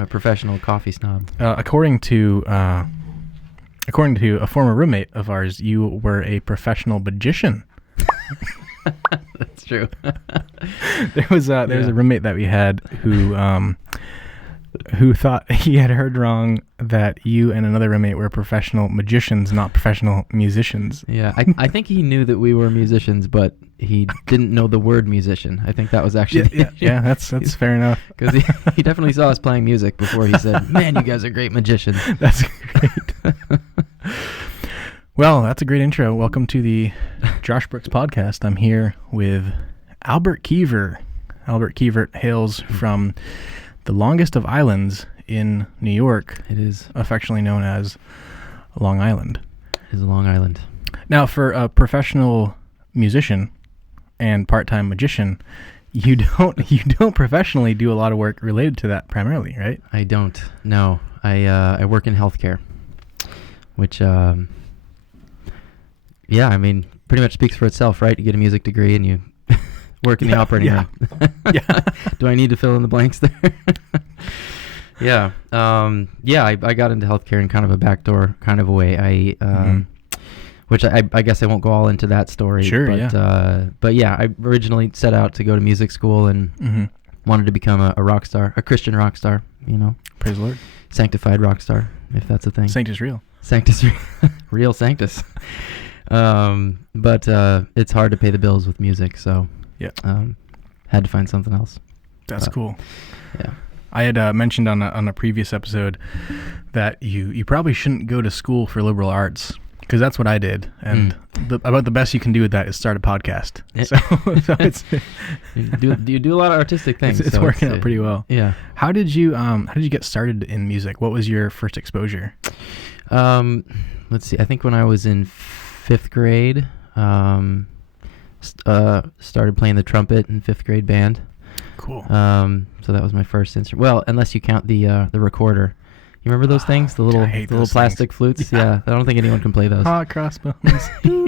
I'm a professional coffee snob. According to a former roommate of ours, you were a professional magician. That's true. There was a roommate that we had who thought he had heard wrong that you and another roommate were professional magicians, not professional musicians. Yeah, I think he knew that we were musicians, but he didn't know the word musician. I think that was actually yeah, that's fair enough. Because he definitely saw us playing music before he said, "Man, you guys are great magicians." That's great. Well, that's a great intro. Welcome to the Josh Brooks podcast. I'm here with Albert Keever. Albert Keever hails from the longest of islands in New York. It is affectionately known as Long Island. It is Long Island. Now, for a professional musician and part-time magician, you don't professionally do a lot of work related to that primarily, right? I don't. No, I work in healthcare, which yeah, I mean, pretty much speaks for itself, right? You get a music degree and you work in the operating room. Yeah. Do I need to fill in the blanks there? Yeah. I got into healthcare in kind of a backdoor kind of a way. Which I guess I won't go all into that story. Sure, but yeah, I originally set out to go to music school and wanted to become a rock star, a Christian rock star, you know. Praise the Lord. Sanctified rock star, if that's a thing. Sanctus real. Sanctus real Sanctus. But it's hard to pay the bills with music, so had to find something else. That's cool. Yeah. I had mentioned on a previous episode that you probably shouldn't go to school for liberal arts, because that's what I did, and about the best you can do with that is start a podcast. So it's you do a lot of artistic things. It's so working out pretty well. Yeah. How did you get started in music? What was your first exposure? Let's see. I think when I was in 5th grade, started playing the trumpet in 5th grade band. Cool. So that was my first instrument. Well, unless you count the recorder. You remember those things? The little plastic flutes? Yeah. I don't think anyone can play those. Crossbones. We'll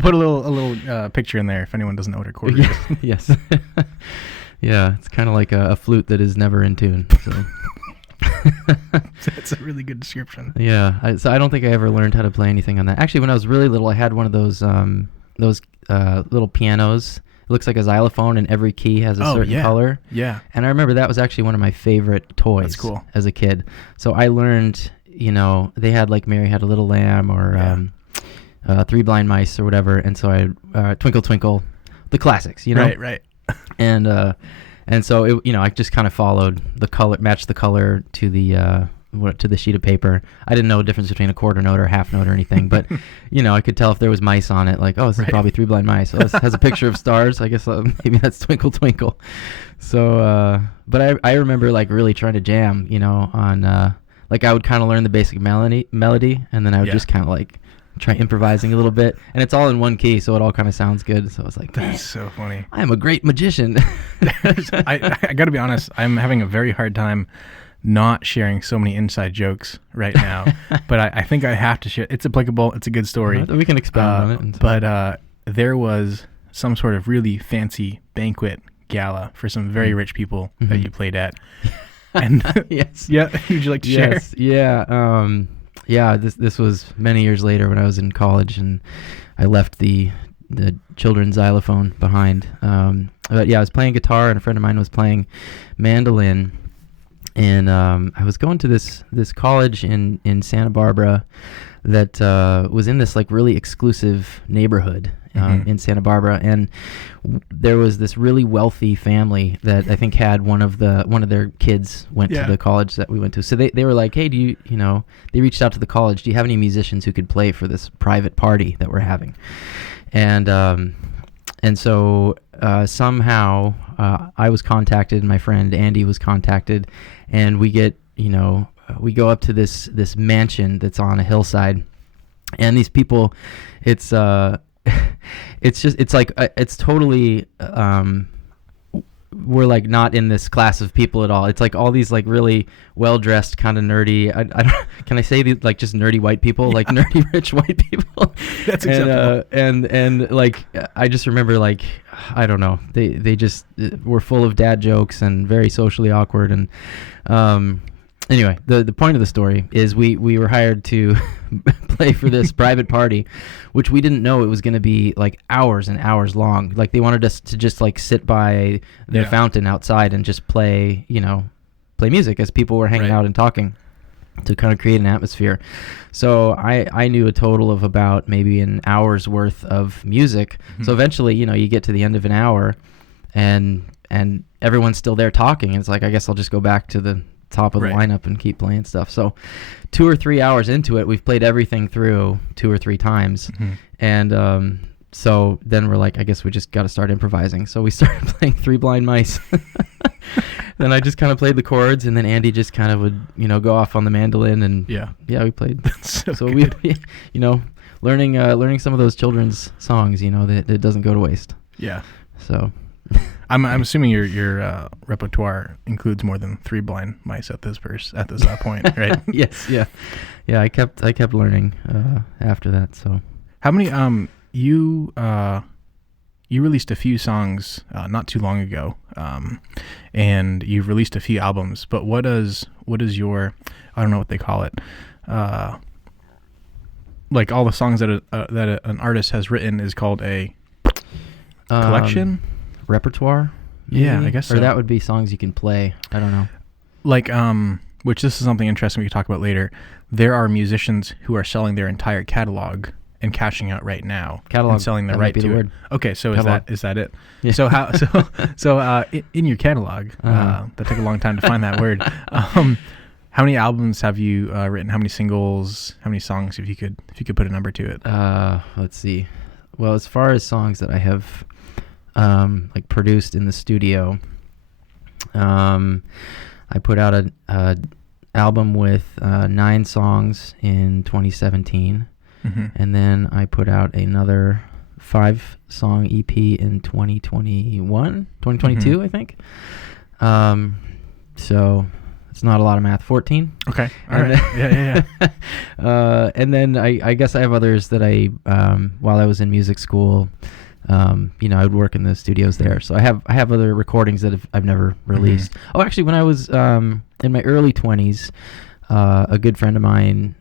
put a little picture in there if anyone doesn't know what a recorder is. Yes. Yeah, it's kind of like a flute that is never in tune. So. That's a really good description. Yeah. So I don't think I ever learned how to play anything on that. Actually, when I was really little, I had one of those little pianos. It looks like a xylophone, and every key has a certain color. Yeah. And I remember that was actually one of my favorite toys. That's cool. As a kid. So I learned, they had like Mary Had a Little Lamb or Three Blind Mice or whatever. And so I Twinkle Twinkle, the classics, Right. And so it, I just kind of followed the color, matched the color to the sheet of paper. I didn't know the difference between a quarter note or a half note or anything, but I could tell if there was mice on it, like, oh, this is probably Three Blind Mice. So this has a picture of stars. I guess maybe that's Twinkle Twinkle. So, but I remember like really trying to jam, on like I would kind of learn the basic melody, and then I would just kind of like try improvising a little bit, and it's all in one key, so it all kind of sounds good. So I was like, that's so funny. I am a great magician. I got to be honest, I'm having a very hard time not sharing so many inside jokes right now, but I think I have to share. It's applicable. It's a good story. We can expound on it. But there was some sort of really fancy banquet gala for some very rich people that you played at. And yes. Yeah. Would you like to share? Yes. Yeah. This was many years later when I was in college, and I left the children's xylophone behind. But yeah, I was playing guitar, and a friend of mine was playing mandolin. And I was going to this college in Santa Barbara that was in this like really exclusive neighborhood in Santa Barbara, and there was this really wealthy family that I think had one of their kids went to the college that we went to. So they were like, hey, do you they reached out to the college, do you have any musicians who could play for this private party that we're having? And so somehow I was contacted, and my friend Andy was contacted, and we get, we go up to this mansion that's on a hillside, and these people, it's totally we're like not in this class of people at all. It's like all these like really well dressed, kind of nerdy. I don't, can I say like just nerdy white people, like nerdy rich white people? That's acceptable. And like I just remember like I don't know, they just were full of dad jokes and very socially awkward. And anyway, the point of the story is we were hired to play for this private party, which we didn't know it was going to be like hours and hours long. Like they wanted us to just like sit by their fountain outside and just play music as people were hanging out and talking, to kind of create an atmosphere. So I knew a total of about maybe an hour's worth of music. So eventually, you get to the end of an hour and everyone's still there talking. And it's like, I guess I'll just go back to the top of the lineup and keep playing stuff. So 2 or 3 hours into it, we've played everything through 2 or 3 times. And so then we're like, I guess we just got to start improvising. So we started playing Three Blind Mice. Then I just kind of played the chords, and then Andy just kind of would, go off on the mandolin, and we played. That's so we, good. learning some of those children's songs, that it doesn't go to waste. Yeah. So I'm assuming your repertoire includes more than Three Blind Mice at this point, right? Yes. Yeah. I kept learning after that. So how many you released a few songs not too long ago, and you've released a few albums. But what is your, I don't know what they call it, like all the songs that an artist has written is called a collection, repertoire. Maybe? Yeah, maybe? I guess so. Or that would be songs you can play. I don't know. Like which this is something interesting we can talk about later. There are musicians who are selling their entire catalog and cashing out right now, catalog, and selling the right to it. Okay, so catalog. is that it? Yeah. So in your catalog, that took a long time to find that word. How many albums have you written? How many singles? How many songs? If you could put a number to it. Let's see. Well, as far as songs that I have like produced in the studio, I put out a album with 9 songs in 2017. And then I put out another 5-song EP in 2022, I think. So it's not a lot of math. 14. Okay. All right. Yeah. And then I guess I have others that I, while I was in music school, I would work in the studios there. So I have other recordings that I've never released. Oh, actually, when I was in my early 20s, a good friend of mine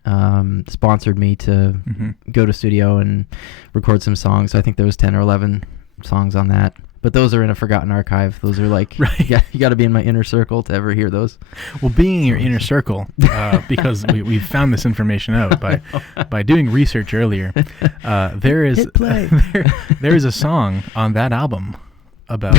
sponsored me to go to studio and record some songs. So I think there was 10 or 11 songs on that. But those are in a forgotten archive. Those are like, you got to be in my inner circle to ever hear those. Well, being in your inner circle, because we found this information out by doing research earlier, there is there is a song on that album about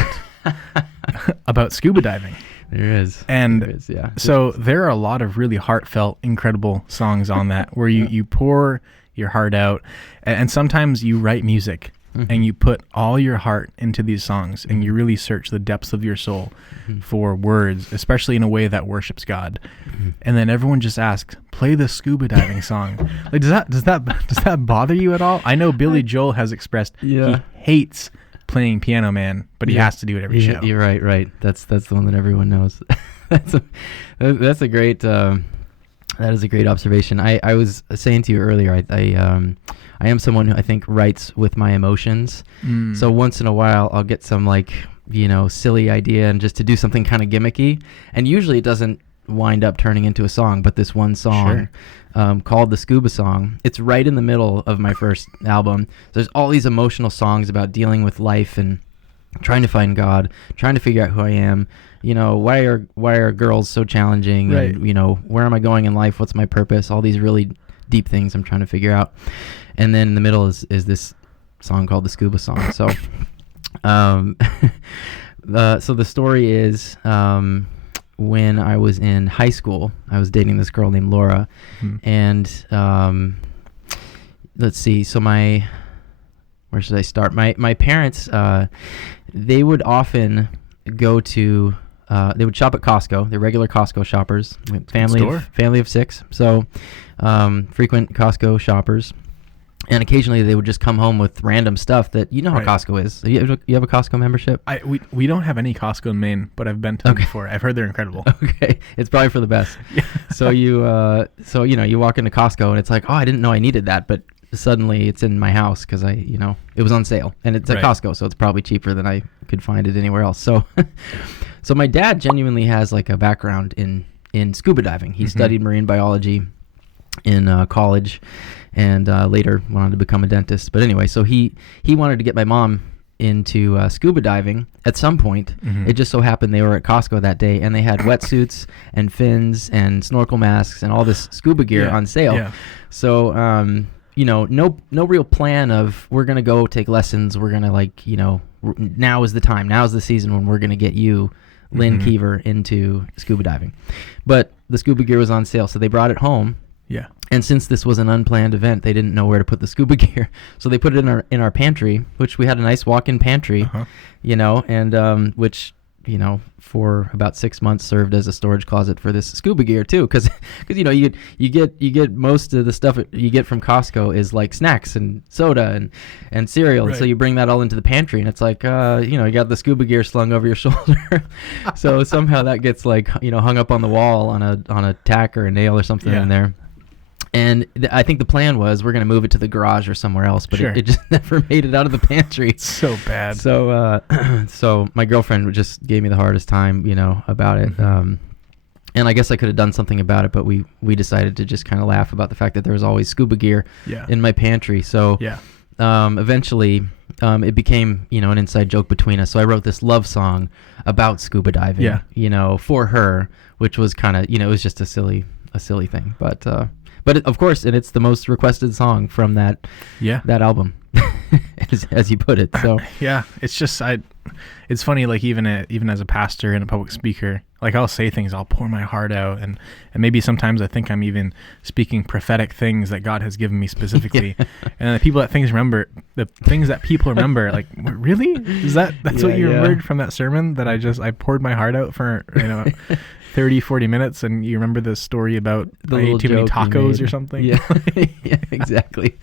scuba diving. There is. Yeah. So there are a lot of really heartfelt, incredible songs on that where you pour your heart out, and sometimes you write music and you put all your heart into these songs, and you really search the depths of your soul for words, especially in a way that worships God. And then everyone just asks, play the scuba diving song. Like, does that bother you at all? I know Billy Joel has expressed he hates playing Piano Man, but he has to do it every show. You're right. That's the one that everyone knows. That's a great that is a great observation. I was saying to you earlier, I am someone who I think writes with my emotions. So once in a while I'll get some silly idea and just to do something kind of gimmicky, and usually it doesn't wind up turning into a song. But this one song called the Scuba Song, it's right in the middle of my first album. There's all these emotional songs about dealing with life and trying to find God, trying to figure out who I am. Why are girls so challenging? Right. And where am I going in life? What's my purpose? All these really deep things I'm trying to figure out. And then in the middle is this song called the Scuba Song. So so the story is when I was in high school, I was dating this girl named Laura, and let's see. So where should I start? My parents, they would often go to, they would shop at Costco. They're regular Costco shoppers, family of 6. So frequent Costco shoppers. And occasionally they would just come home with random stuff that, you know how Right. Costco is. You have a Costco membership? We don't have any Costco in Maine, but I've been to them before. I've heard they're incredible. Okay, it's probably for the best. So you walk into Costco and it's like, oh, I didn't know I needed that, but suddenly it's in my house because it was on sale, and it's at Right. Costco, so it's probably cheaper than I could find it anywhere else. So, so my dad genuinely has like a background in scuba diving. He studied marine biology in college, and later went on to become a dentist. But anyway, so he wanted to get my mom into scuba diving at some point. It just so happened they were at Costco that day, and they had wetsuits and fins and snorkel masks and all this scuba gear on sale. Yeah. So no real plan of we're gonna go take lessons. We're gonna now is the time. Now is the season when we're gonna get you, Lynn Keever, into scuba diving. But the scuba gear was on sale, so they brought it home. Yeah. And since this was an unplanned event, they didn't know where to put the scuba gear, so they put it in our pantry, which we had a nice walk-in pantry, and which for about 6 months served as a storage closet for this scuba gear too, because you get most of the stuff you get from Costco is like snacks and soda and cereal, and so Right. you bring that all into the pantry, and it's like you got the scuba gear slung over your shoulder, so somehow that gets hung up on the wall on a tack or a nail or something in there. And I think the plan was we're going to move it to the garage or somewhere else, but Sure. it just never made it out of the pantry. It's so bad. So so my girlfriend just gave me the hardest time, about it. And I guess I could have done something about it, but we decided to just kind of laugh about the fact that there was always scuba gear in my pantry. So Yeah. eventually it became, an inside joke between us. So I wrote this love song about scuba diving, for her, which was kind of, it was just a silly thing. But of course, and it's the most requested song from that album, as you put it. So Yeah, it's just it's funny. Like even as a pastor and a public speaker, like I'll say things, I'll pour my heart out, and maybe sometimes I think I'm even speaking prophetic things that God has given me specifically, and the people that people remember, like, really, that's what you remembered from that sermon that I poured my heart out for 30-40 minutes, and you remember the story about The I little ate too many joke you tacos made. or something. Yeah, yeah, exactly.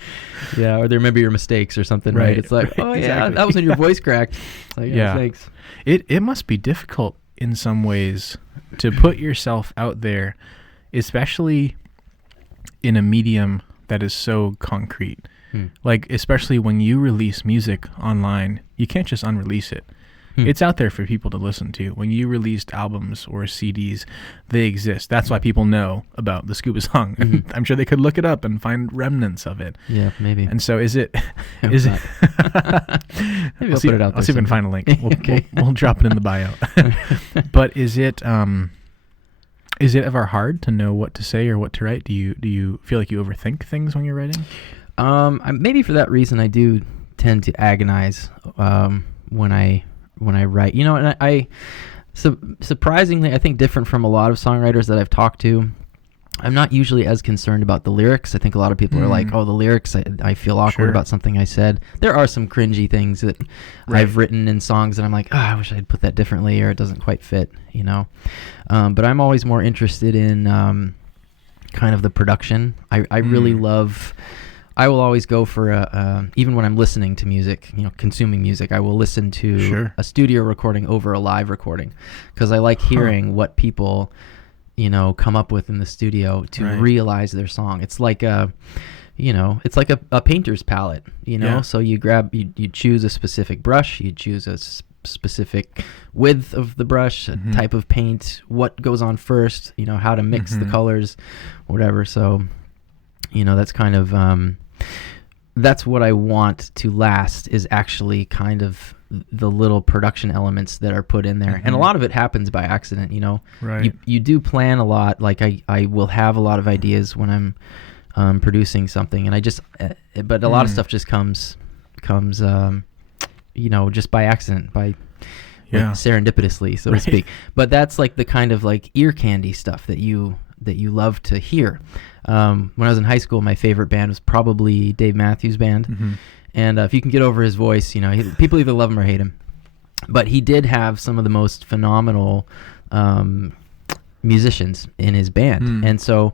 Yeah, or they remember your mistakes or something, right? Right, It's like, right, oh yeah, exactly. that was when your voice cracked. It's like, Yeah. thanks. It must be difficult in some ways to put yourself out there, especially in a medium that is so concrete. Like, especially when you release music online, you can't just unrelease it. It's out there for people to listen to. When you released albums or CDs, they exist. That's why people know about the scuba song. I'm sure they could look it up and find remnants of it. Yeah, maybe. And so is it Maybe I'll I'll see, put it out I'll there see if I can somewhere. find a link. Okay. We'll drop it in the bio. But is it ever hard to know what to say or what to write? Do you feel like you overthink things when you're writing? Maybe for that reason, I do tend to agonize when I write. And I surprisingly, I think different from a lot of songwriters that I've talked to, I'm not usually as concerned about the lyrics. I think a lot of people are like, oh, the lyrics, I feel awkward Sure. about something I said. There are some cringy things that I've written in songs that I'm like, I wish I'd put that differently, or it doesn't quite fit, But I'm always more interested in kind of the production. I really love... I will always go for even when I'm listening to music, consuming music, I will listen to a studio recording over a live recording, because I like hearing what people, come up with in the studio to realize their song. It's like it's like a painter's palette, So you choose a specific brush, you choose a specific width of the brush, a type of paint, what goes on first, how to mix the colors, whatever. So, that's kind of that's what I want to last, is actually kind of the little production elements that are put in there. And a lot of it happens by accident, Right. You do plan a lot. Like I will have a lot of ideas when I'm producing something, and I just but a lot of stuff just comes just by accident, by serendipitously, so to speak. But that's like the kind of like ear candy stuff that you love to hear. When I was in high school, my favorite band was probably Dave Matthews Band. And if you can get over his voice, people either love him or hate him. But he did have some of the most phenomenal musicians in his band. And so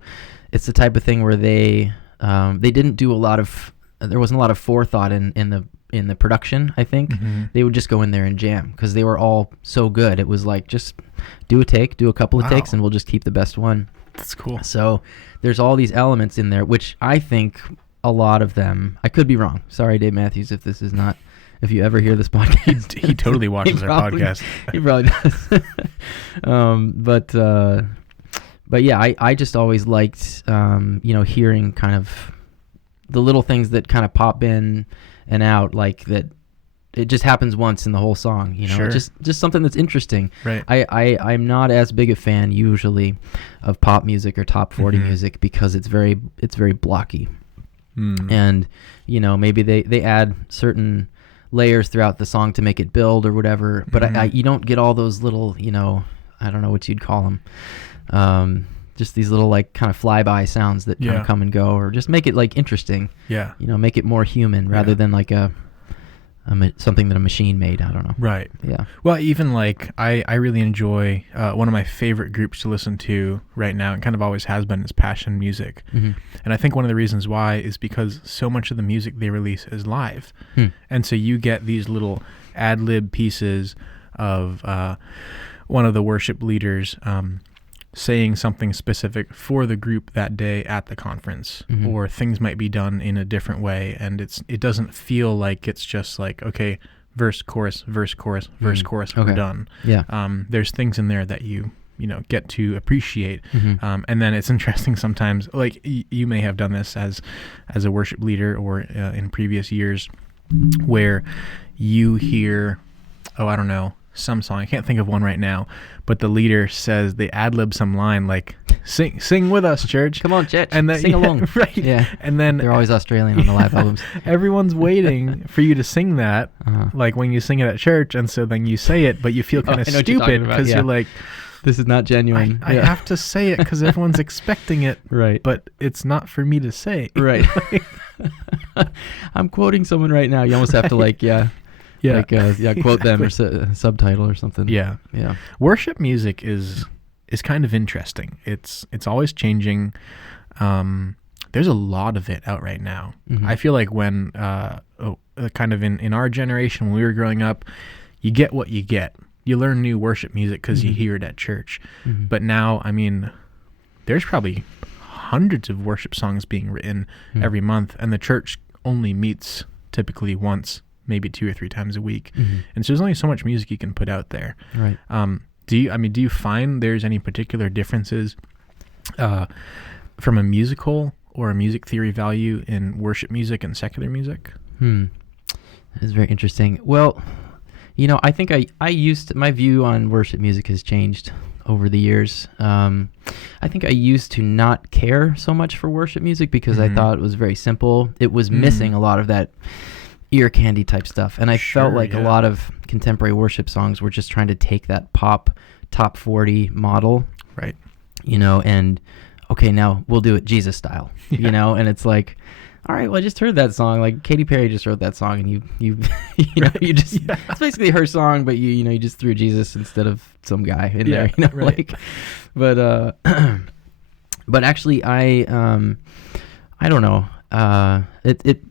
it's the type of thing where they didn't do a lot of there wasn't a lot of forethought in the production. I think they would just go in there and jam because they were all so good. It was like, just do a couple of takes, and we'll just keep the best one. That's cool. So there's all these elements in there, which I think a lot of them, I could be wrong. Sorry, Dave Matthews, if you ever hear this podcast. He totally watches our podcast. He probably does. But yeah, I just always liked, hearing kind of the little things that kind of pop in and out, like that. It just happens once in the whole song, Sure. just something that's interesting. Right. I'm not as big a fan usually of pop music or top 40 music because it's very blocky. And, maybe they add certain layers throughout the song to make it build or whatever, but you don't get all those little, I don't know what you'd call them. Just these little like kind of flyby sounds that kind of come and go, or just make it like interesting. Yeah. Make it more human rather than like something that a machine made. I don't know. Right. Yeah. Well, even like I really enjoy one of my favorite groups to listen to right now, and kind of always has been, is Passion Music. And I think one of the reasons why is because so much of the music they release is live. And so you get these little ad-lib pieces of one of the worship leaders saying something specific for the group that day at the conference, or things might be done in a different way, and it doesn't feel like it's just like, okay, verse, chorus, verse, chorus, verse, chorus, we're done. Yeah. There's things in there that you get to appreciate. And then it's interesting sometimes, like you may have done this as a worship leader or in previous years, where you hear, I don't know, some song, I can't think of one right now, but the leader says, they ad-lib some line like, sing with us, church. Come on, church. And then, sing along. Right. Yeah. And then they're always Australian on the live albums. Everyone's waiting for you to sing that, like when you sing it at church, and so then you say it, but you feel kind of stupid because you're like, this is not genuine. I have to say it because everyone's expecting it, right? But it's not for me to say, right? I'm quoting someone right now. You almost have to quote them or subtitle or something. Yeah. Worship music is kind of interesting. It's always changing. There's a lot of it out right now. I feel like when kind of in our generation, when we were growing up, you get what you get. You learn new worship music because you hear it at church. But now, I mean, there's probably hundreds of worship songs being written every month, and the church only meets typically once, maybe 2 or 3 times a week. And so there's only so much music you can put out there. Right. Do you find there's any particular differences from a musical or a music theory value in worship music and secular music? That is very interesting. Well, I think my view on worship music has changed over the years. I think I used to not care so much for worship music because I thought it was very simple. It was missing a lot of that ear candy type stuff, and I felt like a lot of contemporary worship songs were just trying to take that pop top 40 model, right? And okay, now we'll do it Jesus style, and it's like, all right, well, I just heard that song, like Katy Perry just wrote that song, and you just it's basically her song, but you just threw Jesus instead of some guy in there, right. But actually I don't know, it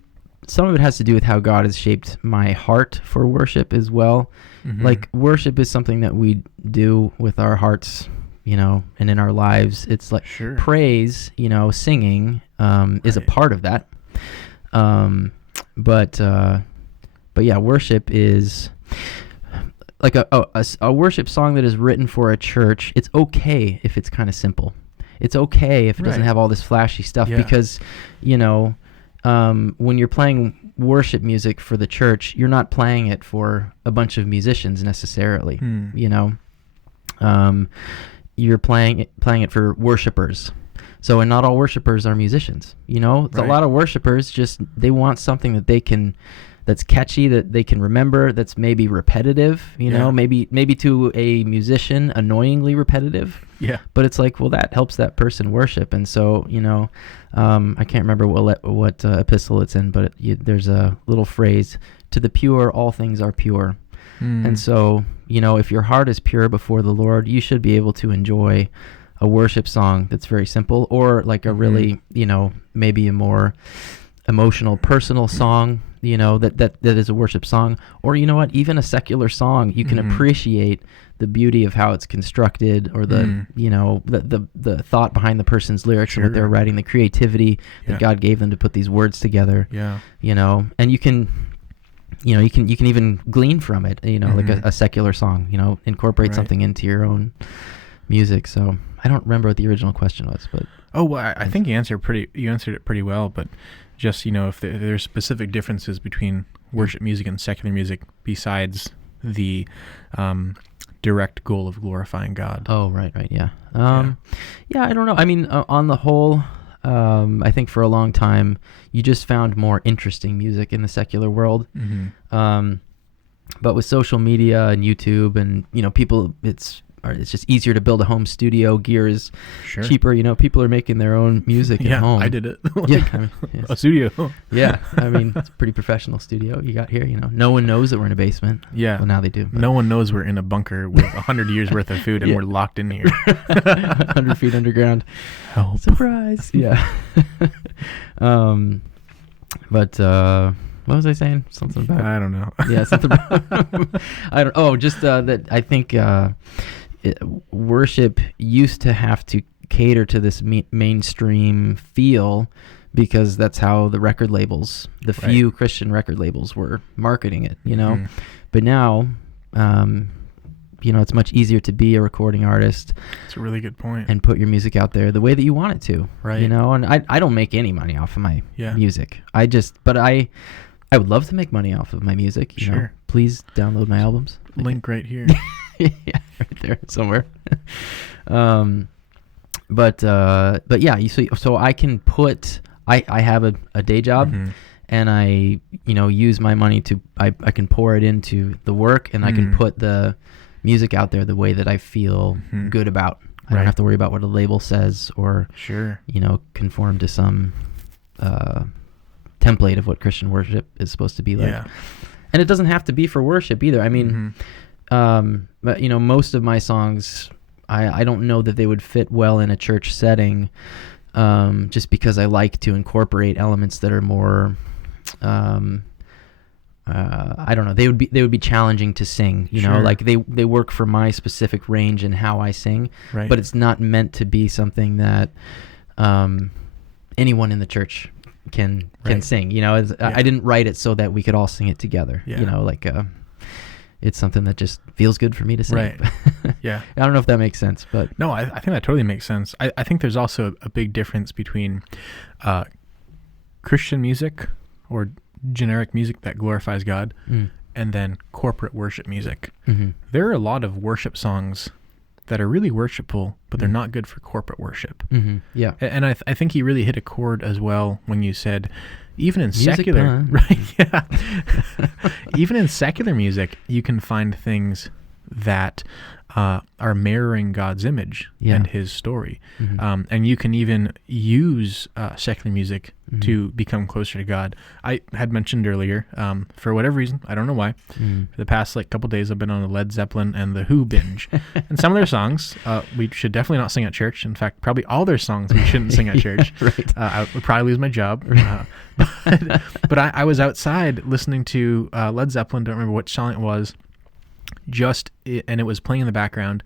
some of it has to do with how God has shaped my heart for worship as well. Like worship is something that we do with our hearts, and in our lives. It's like praise, singing is a part of that. But yeah, worship is like a worship song that is written for a church. It's okay if it's kind of simple. It's okay if it doesn't have all this flashy stuff because, when you're playing worship music for the church, you're not playing it for a bunch of musicians necessarily. You're playing it for worshipers. So, and not all worshipers are musicians. A lot of worshipers they want something that's catchy, that they can remember, that's maybe repetitive, maybe to a musician annoyingly repetitive. Yeah. But it's like, well, that helps that person worship. And so, I can't remember what epistle it's in, but there's a little phrase, to the pure, all things are pure. And so, if your heart is pure before the Lord, you should be able to enjoy a worship song that's very simple, or like a really, maybe a more emotional, personal song, that is a worship song, or you know what, even a secular song, you can appreciate the beauty of how it's constructed, or the the thought behind the person's lyrics and what they're writing, the creativity that God gave them to put these words together. And you can even glean from it, like a secular song, incorporate something into your own music. So I don't remember what the original question was, but I think you answered it pretty well. But just if there's specific differences between worship music and secular music besides the direct goal of glorifying God. Oh, right, yeah. I don't know. I mean, on the whole, I think for a long time you just found more interesting music in the secular world. But with social media and YouTube and people, it's just easier to build a home studio. Gear is cheaper. People are making their own music at home. I did it. A studio. I mean, it's a pretty professional studio you got here. No one knows that we're in a basement. Yeah. Well, now they do. But. No one knows we're in a bunker with 100 years worth of food and we're locked in here. 100 feet underground. Help. Surprise. Yeah. But what was I saying? Something about... I don't know. Yeah, something about... I don't... Oh, just that I think worship used to have to cater to this mainstream feel, because that's how the record labels, the few Christian record labels, were marketing it, But now, it's much easier to be a recording artist. That's a really good point. And put your music out there the way that you want it to, right? And I don't make any money off of my music. But I would love to make money off of my music. Sure. Please download my albums. Link right here. Yeah, right there somewhere. But yeah, so I can put, I have a day job, and I use my money to, I can pour it into the work, and I can put the music out there the way that I feel good about. I don't have to worry about what a label says, or conform to some template of what Christian worship is supposed to be like. And it doesn't have to be for worship either. I mean, but most of my songs, I don't know that they would fit well in a church setting, just because I like to incorporate elements that are more, I don't know, they would be challenging to sing, like they work for my specific range and how I sing, but it's not meant to be something that anyone in the church can sing. I didn't write it so that we could all sing it together. It's something that just feels good for me to sing. Right. Yeah. I don't know if that makes sense, but no, I think that totally makes sense. I think there's also a big difference between Christian music or generic music that glorifies God and then corporate worship music. There are a lot of worship songs that are really worshipful, but they're not good for corporate worship. Yeah. And I think he really hit a chord as well when you said, even in music secular, right? Yeah. Even in secular music, you can find things that are mirroring God's image and his story. And you can even use secular music to become closer to God. I had mentioned earlier, for whatever reason, I don't know why, for the past couple days I've been on a Led Zeppelin and the Who binge. And some of their songs we should definitely not sing at church. In fact, probably all their songs we shouldn't sing at church. Right. I would probably lose my job. But I was outside listening to Led Zeppelin, don't remember which song it was, and it was playing in the background,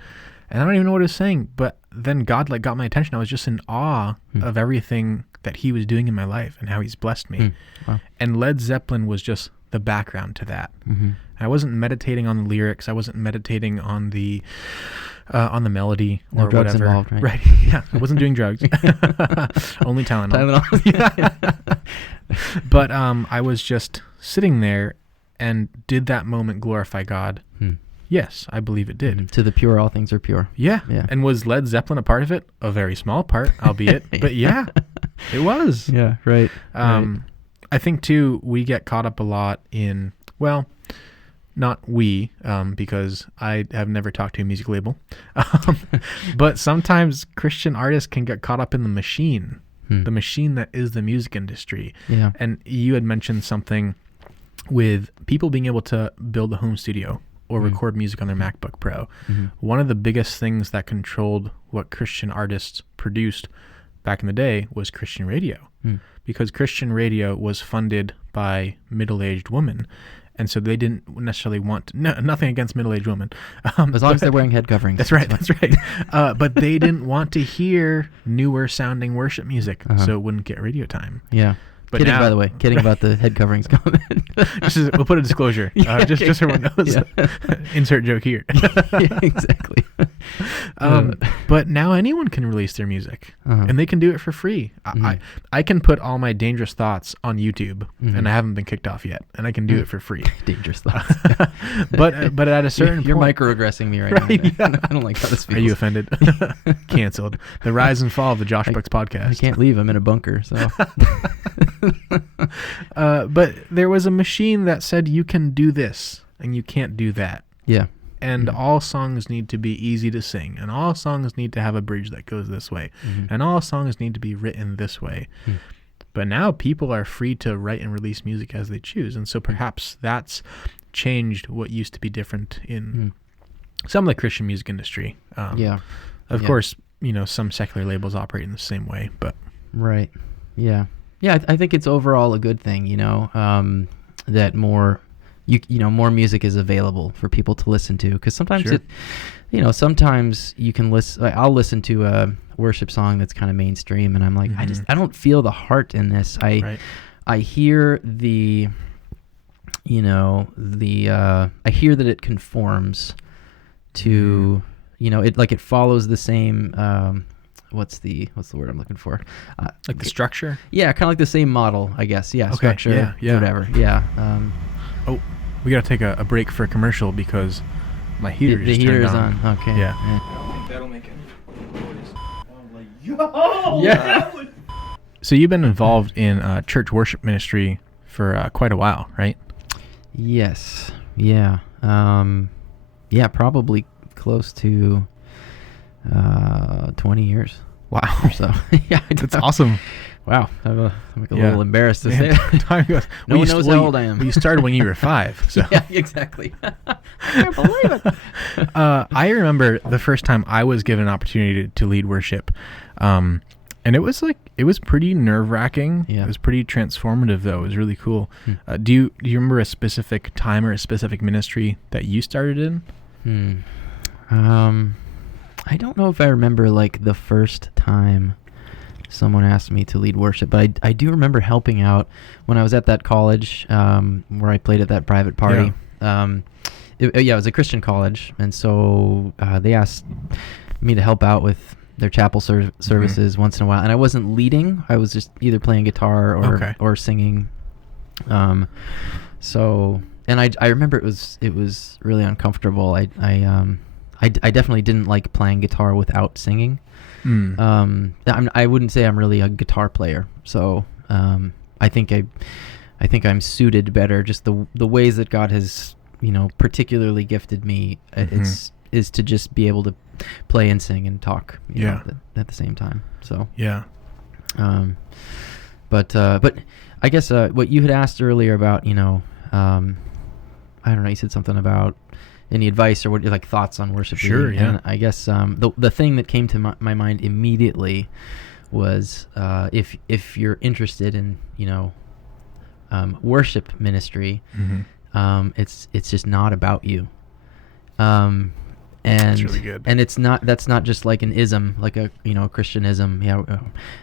and I don't even know what it was saying, but then God got my attention. I was just in awe of everything that he was doing in my life and how he's blessed me. Wow. And Led Zeppelin was just the background to that. I wasn't meditating on the lyrics. I wasn't meditating on the melody or no drugs whatever. Involved, right? Right. Yeah. I wasn't doing drugs. Only Tylenol. But I was just sitting there, and did that moment glorify God? Yes, I believe it did. To the pure, all things are pure. Yeah. And was Led Zeppelin a part of it? A very small part, albeit. But yeah, it was. Yeah, right. I think, too, we get caught up a lot in, well, not we, because I have never talked to a music label. But sometimes Christian artists can get caught up in the machine that is the music industry. Yeah. And you had mentioned something with people being able to build a home studio or record music on their MacBook Pro. One of the biggest things that controlled what Christian artists produced back in the day was Christian radio, because Christian radio was funded by middle-aged women. And so they didn't necessarily want nothing against middle-aged women. As long as they're wearing head coverings. That's right. But they didn't want to hear newer sounding worship music, so it wouldn't get radio time. Yeah. But kidding, now, by the way. Kidding about the head coverings comment. We'll put a disclosure. Just so everyone knows. Yeah. Insert joke here. Yeah, exactly. But now anyone can release their music, and they can do it for free. I can put all my dangerous thoughts on YouTube, and I haven't been kicked off yet, and I can do it for free. Dangerous thoughts. But at a certain You're point, microaggressing me right now. Yeah. I don't like how this feels. Are you offended? Canceled. The rise and fall of the Josh Brooks podcast. I can't leave. I'm in a bunker. So. But there was a machine that said you can do this and you can't do that. Yeah. And all songs need to be easy to sing, and all songs need to have a bridge that goes this way, and all songs need to be written this way. But now people are free to write and release music as they choose, and so perhaps that's changed what used to be different in some of the Christian music industry. Of course, some secular labels operate in the same way, but right. Yeah. Yeah, I think it's overall a good thing, that more more music is available for people to listen to, because sometimes sometimes you can listen. I'll listen to a worship song that's kind of mainstream, and I'm like, I don't feel the heart in this. I hear I hear that it conforms to, it follows the same. What's the word I'm looking for? Like the structure? Yeah, kind of like the same model, I guess. Yeah, okay, structure, whatever. Yeah. We got to take a break for a commercial because my heater the just heater turned is on. Okay. Yeah. I don't think that'll make any noise. I'm like, Yeah. So you've been involved in church worship ministry for quite a while, right? Yes. Yeah. Probably close to 20 years. Wow. Or so. Yeah. That's awesome. Wow. I'm a little embarrassed to say it. Time goes. No one knows how old I am. Well, you started when you were 5. So. Yeah, exactly. I can't believe it. I remember the first time I was given an opportunity to lead worship. And it was pretty nerve-wracking. Yeah. It was pretty transformative, though. It was really cool. Do you remember a specific time or a specific ministry that you started in? I don't know if I remember the first time someone asked me to lead worship, but I do remember helping out when I was at that college where I played at that private party. Yeah. It was a Christian college, and so they asked me to help out with their chapel services once in a while, and I wasn't leading. I was just either playing guitar or singing. So, and I remember it was really uncomfortable. I definitely didn't like playing guitar without singing. I wouldn't say I'm really a guitar player, so I think I'm suited better. Just the ways that God has particularly gifted me is to just be able to play and sing and talk at the same time. So but I guess what you had asked earlier about I don't know, you said something about any advice or what thoughts on worship. Sure, leading. And I guess the thing that came to my mind immediately was if you're interested in worship ministry, it's just not about you. And that's really good. And that's not just like an ism, like a Christianism. Yeah,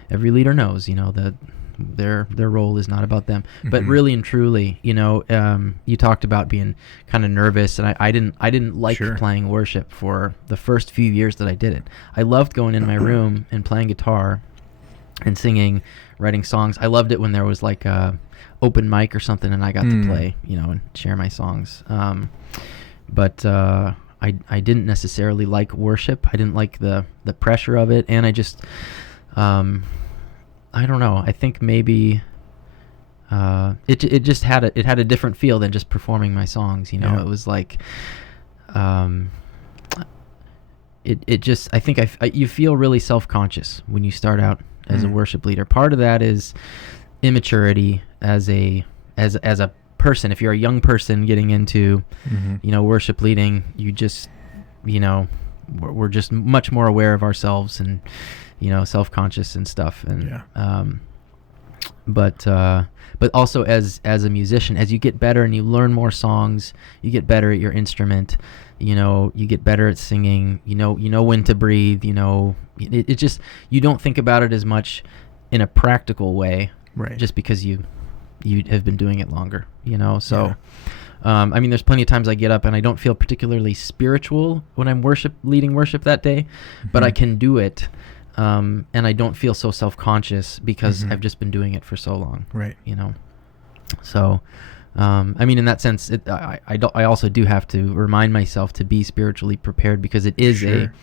every leader knows that their role is not about them, but really and truly, you talked about being kind of nervous, and I didn't like playing worship for the first few years that I did it. I loved going in my room and playing guitar and singing, writing songs. I loved it when there was like a open mic or something and I got to play, and share my songs. But I didn't necessarily like worship. I didn't like the pressure of it, and I just I don't know. I think maybe it just had a different feel than just performing my songs. It was like it just, I think you feel really self-conscious when you start out as a worship leader. Part of that is immaturity as a person. If you're a young person getting into worship leading, you just we're just much more aware of ourselves, and self-conscious and stuff. And Yeah. But also as a musician, as you get better and you learn more songs, you get better at your instrument. You get better at singing. You know when to breathe. It just, you don't think about it as much in a practical way, Right. just because you have been doing it longer. So. Yeah. I mean, there's plenty of times I get up and I don't feel particularly spiritual when I'm leading worship that day, but I can do it. And I don't feel so self-conscious because I've just been doing it for so long. Right. So, I mean, in that sense, I also do have to remind myself to be spiritually prepared, because it is Sure.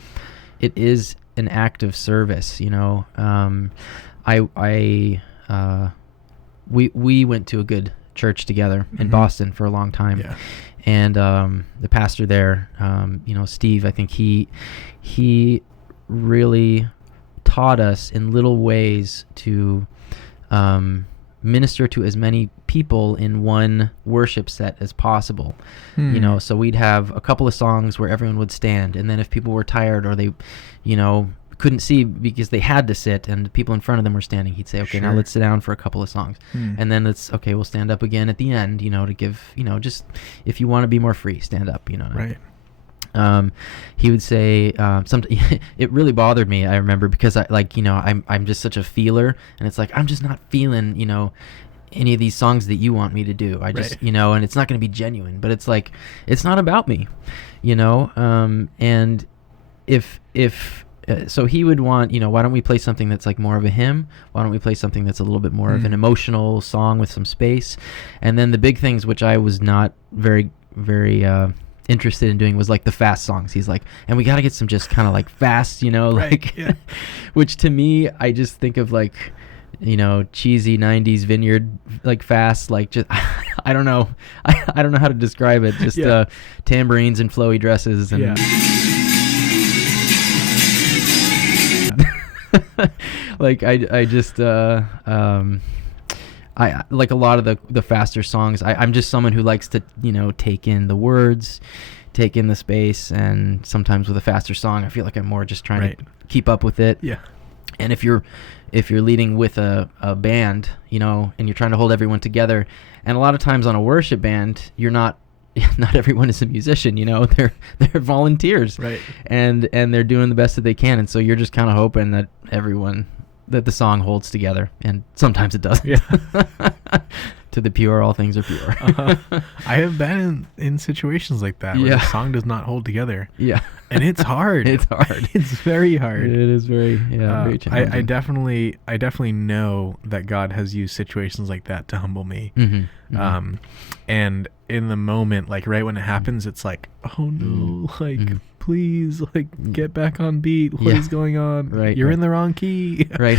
it is an act of service. We went to a good church together in Boston for a long time. Yeah. And the pastor there, Steve, I think he really taught us in little ways to minister to as many people in one worship set as possible. So we'd have a couple of songs where everyone would stand, and then if people were tired or they, couldn't see because they had to sit and the people in front of them were standing, he'd say, okay, now Sure. let's sit down for a couple of songs. And then we'll stand up again at the end, to give, just if you want to be more free, stand up, Right. He would say, it really bothered me, I remember, because I'm just such a feeler, and it's like, I'm just not feeling, any of these songs that you want me to do. I just, Right. and it's not going to be genuine, but it's like, it's not about me, and so he would want, why don't we play something that's like more of a hymn? Why don't we play something that's a little bit more of an emotional song with some space? And then the big things, which I was not very, very interested in doing, was like the fast songs. He's like, and we got to get some just kind of like fast, like, yeah. which to me, I just think of like, cheesy 90s Vineyard, like fast, like just, I don't know. I don't know how to describe it. Just tambourines and flowy dresses and Yeah. like I just I like a lot of the faster songs. I'm just someone who likes to take in the words, take in the space, and sometimes with a faster song I feel like I'm more just trying to keep up with it. Yeah. And if you're leading with a band, and you're trying to hold everyone together, and a lot of times on a worship band you're not everyone is a musician, they're volunteers, Right. and they're doing the best that they can, and so you're just kind of hoping that the song holds together, and sometimes it doesn't. Yeah. To the pure, all things are pure. I have been in situations like that where the song does not hold together. Yeah. And it's hard. It's hard. It's very hard. It is very very challenging. I definitely know that God has used situations like that to humble me. And in the moment, like right when it happens, it's like, oh no, like please, like get back on beat. What is going on? Right. You're in the wrong key. Right.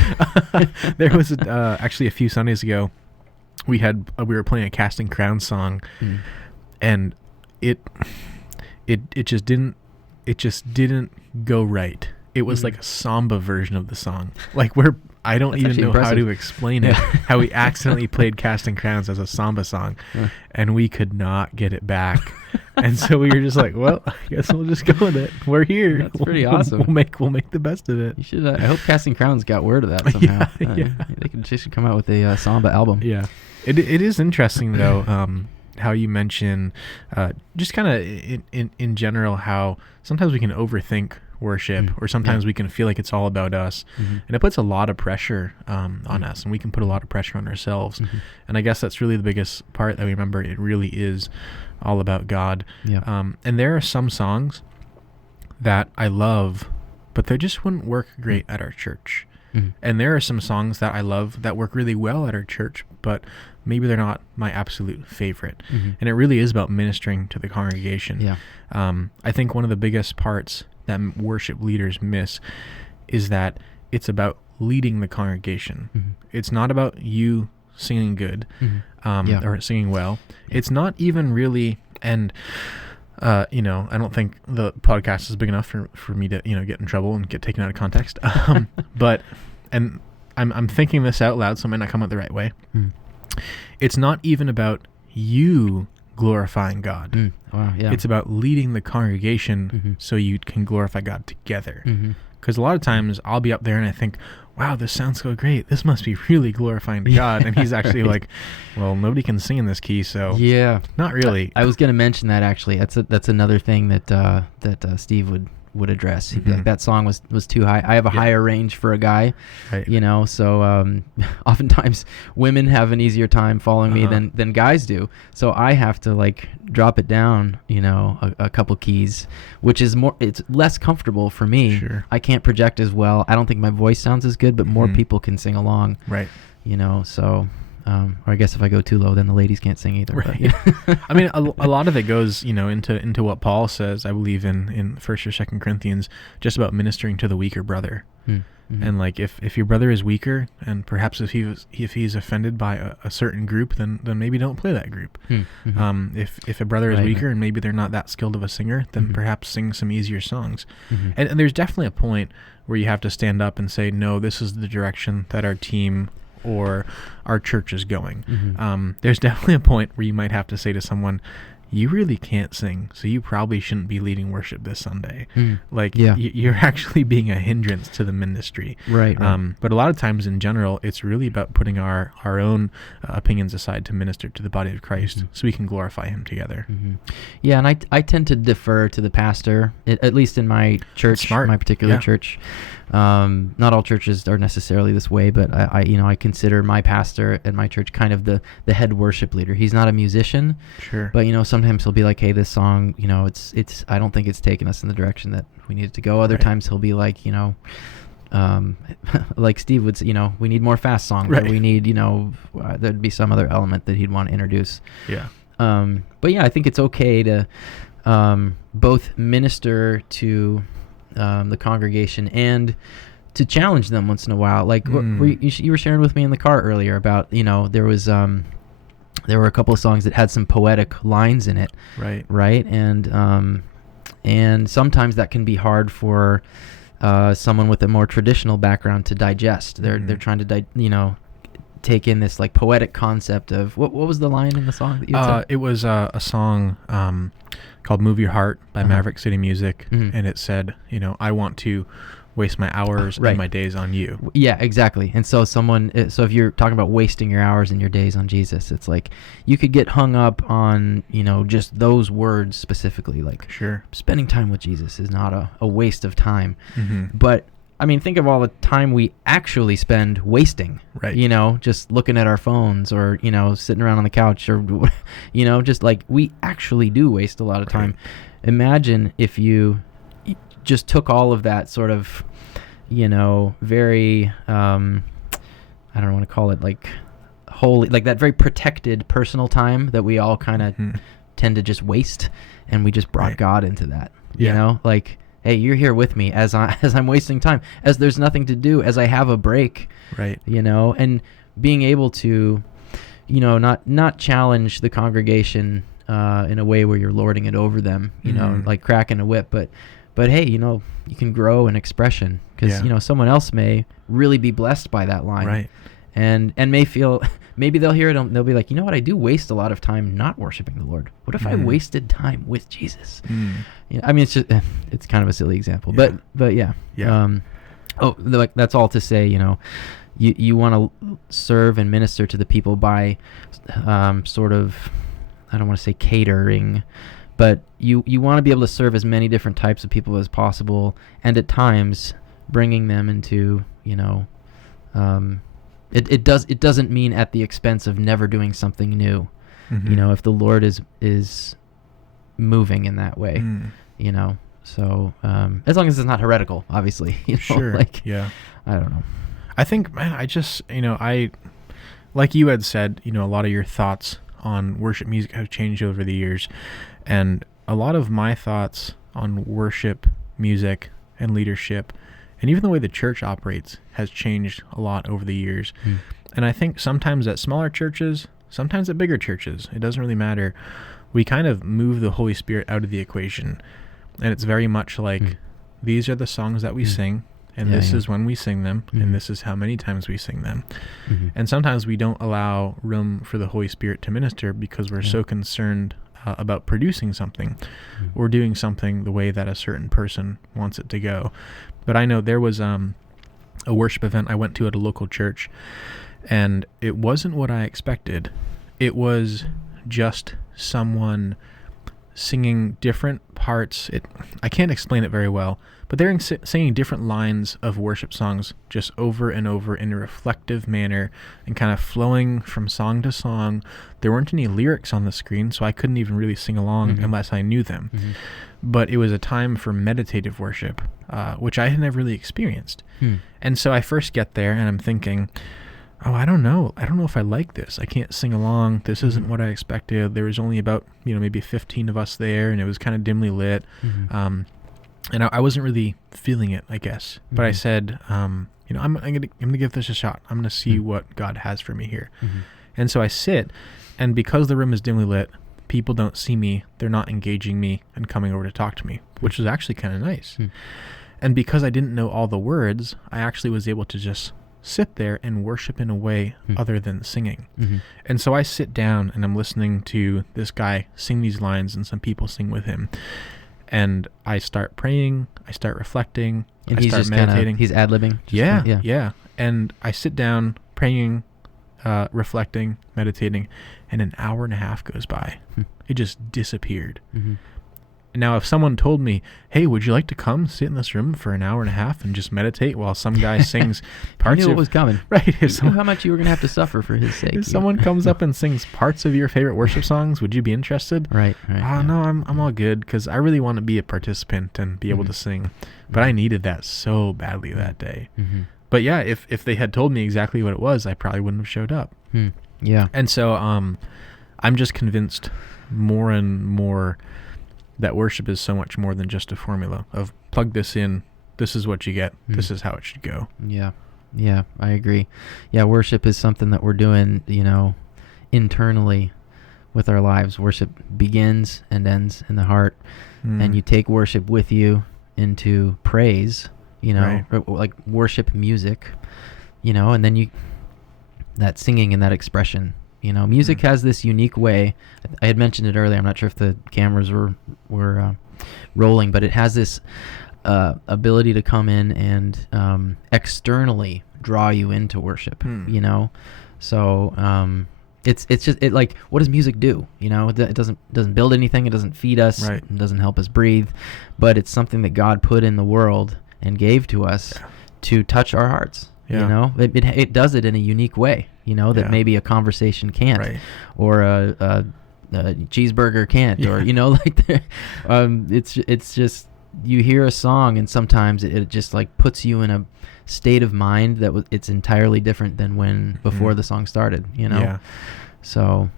There was actually a few Sundays ago, we were playing a Casting Crowns song, and it just didn't go right. It was like a samba version of the song, like where I don't even know how to explain it. How we accidentally played Casting Crowns as a samba song, and we could not get it back. And so we were just like, well, I guess we'll just go with it. We're here. That's pretty awesome. We'll make the best of it. You should. I hope Casting Crowns got word of that somehow. They should come out with a samba album. Yeah, it is interesting though. How you mention, just kind of in general, how sometimes we can overthink worship, or sometimes we can feel like it's all about us, and it puts a lot of pressure on us, and we can put a lot of pressure on ourselves. And I guess that's really the biggest part, that we remember it really is all about God. And there are some songs that I love, but they just wouldn't work great at our church. And there are some songs that I love that work really well at our church, but maybe they're not my absolute favorite. And it really is about ministering to the congregation. I think one of the biggest parts that worship leaders miss is that it's about leading the congregation. It's not about you singing good or singing well. It's not even really, and I don't think the podcast is big enough for me to get in trouble and get taken out of context. But I'm thinking this out loud, so it might not come out the right way. It's not even about you glorifying God. Wow, yeah. It's about leading the congregation so you can glorify God together. Because a lot of times I'll be up there and I think, wow, this sounds so great. This must be really glorifying to God. And he's actually Right. like, well, nobody can sing in this key, so Yeah. not really. I was going to mention that actually. That's another thing that Steve would address. He'd be like, Mhm. that song was too high. I have a Yeah. higher range for a guy, Right. you know. So oftentimes women have an easier time following me Uh-huh. than guys do. So I have to like drop it down, you know, a couple keys, which is it's less comfortable for me. Sure. I can't project as well. I don't think my voice sounds as good, but more Mhm. people can sing along, Right. you know. So. Or I guess if I go too low, then the ladies can't sing either. Right. But, yeah. I mean, a lot of it goes, you know, into what Paul says, I believe, in 1st or 2nd Corinthians, just about ministering to the weaker brother. Mm-hmm. And like, if your brother is weaker, and perhaps if he's offended by a certain group, then maybe don't play that group. Mm-hmm. If a brother is Right. weaker and maybe they're not that skilled of a singer, then Mhm. perhaps sing some easier songs. Mm-hmm. And there's definitely a point where you have to stand up and say, no, this is the direction that our team or our church is going. Mm-hmm. There's definitely a point where you might have to say to someone, you really can't sing, so you probably shouldn't be leading worship this Sunday. Like, Yeah. you're actually being a hindrance to the ministry. Right. But a lot of times in general, it's really about putting our own opinions aside to minister to the body of Christ, Mhm. so we can glorify him together. Mm-hmm. Yeah, and I tend to defer to the pastor, at least in my church, Smart. my particular Yeah. church. Not all churches are necessarily this way, but I consider my pastor at my church kind of the head worship leader. He's not a musician, Sure. but sometimes he'll be like, hey, this song, it's I don't think it's taken us in the direction that we needed to go. Other Right. times he'll be like, like Steve would say, we need more fast songs, Right. or we need, there'd be some other element that he'd want to introduce. Yeah. But yeah, I think it's okay to both minister to the congregation and to challenge them once in a while. Like you were sharing with me in the car earlier about, there were a couple of songs that had some poetic lines in it, Right. right? And sometimes that can be hard for someone with a more traditional background to digest. They're trying to take in this like poetic concept of what was the line in the song that you had said? It was a song called Move Your Heart by Uh-huh. Maverick City Music, Mhm. and it said, I want to waste my hours Right. and my days on you. Yeah, exactly. And so so if you're talking about wasting your hours and your days on Jesus, it's like you could get hung up on, just those words specifically. Like Sure. spending time with Jesus is not a waste of time. Mm-hmm. But I mean, think of all the time we actually spend wasting, Right. just looking at our phones or, sitting around on the couch or, just like we actually do waste a lot of time. Right. Imagine if you just took all of that sort of, very, I don't want to call it like holy, like that very protected personal time that we all kind of Mhm. tend to just waste, and we just brought Right. God into that, Yeah. like, hey, you're here with me as I'm wasting time, as there's nothing to do, as I have a break, Right. and being able to, not challenge the congregation in a way where you're lording it over them, Mhm. like cracking a whip, but hey, you can grow in expression because, Yeah. someone else may really be blessed by that line. Right. And may feel, maybe they'll hear it and they'll be like, what, I do waste a lot of time not worshiping the Lord. What if I Mhm. wasted time with Jesus? Mm. I mean, it's just, it's kind of a silly example, Yeah. but yeah. Yeah. That's all to say, you want to serve and minister to the people by sort of, I don't want to say catering, but you want to be able to serve as many different types of people as possible, and at times bringing them into, it doesn't mean at the expense of never doing something new. Mhm. If the Lord is moving in that way, Mm. so as long as it's not heretical, obviously, Sure. like, Yeah. I don't know. I think, man, I just, I, like you had said, a lot of your thoughts on worship music have changed over the years. And a lot of my thoughts on worship music and leadership, and even the way the church operates, has changed a lot over the years. And I think sometimes at smaller churches, sometimes at bigger churches, it doesn't really matter. We kind of move the Holy Spirit out of the equation. And it's very much like, these are the songs that we sing, and Yeah, this yeah. is when we sing them, Mhm. and this is how many times we sing them. Mhm. And sometimes we don't allow room for the Holy Spirit to minister because we're Yeah. so concerned about producing something Mhm. or doing something the way that a certain person wants it to go. But I know there was a worship event I went to at a local church, and it wasn't what I expected. It was just someone singing different parts. I can't explain it very well, but they're singing different lines of worship songs just over and over in a reflective manner and kind of flowing from song to song. There weren't any lyrics on the screen, so I couldn't even really sing along unless I knew them. But it was a time for meditative worship, which I had never really experienced. And so I first get there and I'm thinking, oh, I don't know if I like this. I can't sing along. This isn't what I expected. There was only about, maybe 15 of us there, and it was kind of dimly lit. And I wasn't really feeling it, I guess. But I said, I'm gonna give this a shot. I'm gonna see what God has for me here. And so I sit, and because the room is dimly lit, people don't see me. They're not engaging me and coming over to talk to me, which was actually kind of nice. And because I didn't know all the words, I actually was able to just sit there and worship in a way other than singing. And so I sit down and I'm listening to this guy sing these lines and some people sing with him. And I start praying, I start reflecting, And I he's start just meditating. he's ad-libbing. Yeah. And I sit down praying, reflecting, meditating, and an hour and a half goes by. It just disappeared. Now, if someone told me, hey, would you like to come sit in this room for an hour and a half and just meditate while some guy sings parts You knew what was coming. Right. You knew how much you were going to have to suffer for his sake. If someone comes up and sings parts of your favorite worship songs, would you be interested? Right. No, I'm all good because I really want to be a participant and be able to sing. But I needed that so badly that day. But yeah, if they had told me exactly what it was, I probably wouldn't have showed up. Yeah. And so I'm just convinced more and more that worship is so much more than just a formula of plug this in, this is what you get, this is how it should go. Yeah, I agree. Yeah, worship is something that we're doing, internally with our lives. Worship begins and ends in the heart, and you take worship with you into praise, Right. like worship music, and then that singing and that expression. Music has this unique way. I had mentioned it earlier. I'm not sure if the cameras were rolling, but it has this ability to come in and externally draw you into worship. So it's just like, what does music do? It doesn't build anything. It doesn't feed us. Right. It doesn't help us breathe. But it's something that God put in the world and gave to us to touch our hearts. Yeah. It does it in a unique way, that maybe a conversation can't, Right. or a cheeseburger can't, or, it's just, you hear a song and sometimes it just like puts you in a state of mind that it's entirely different than when before the song started, Yeah. So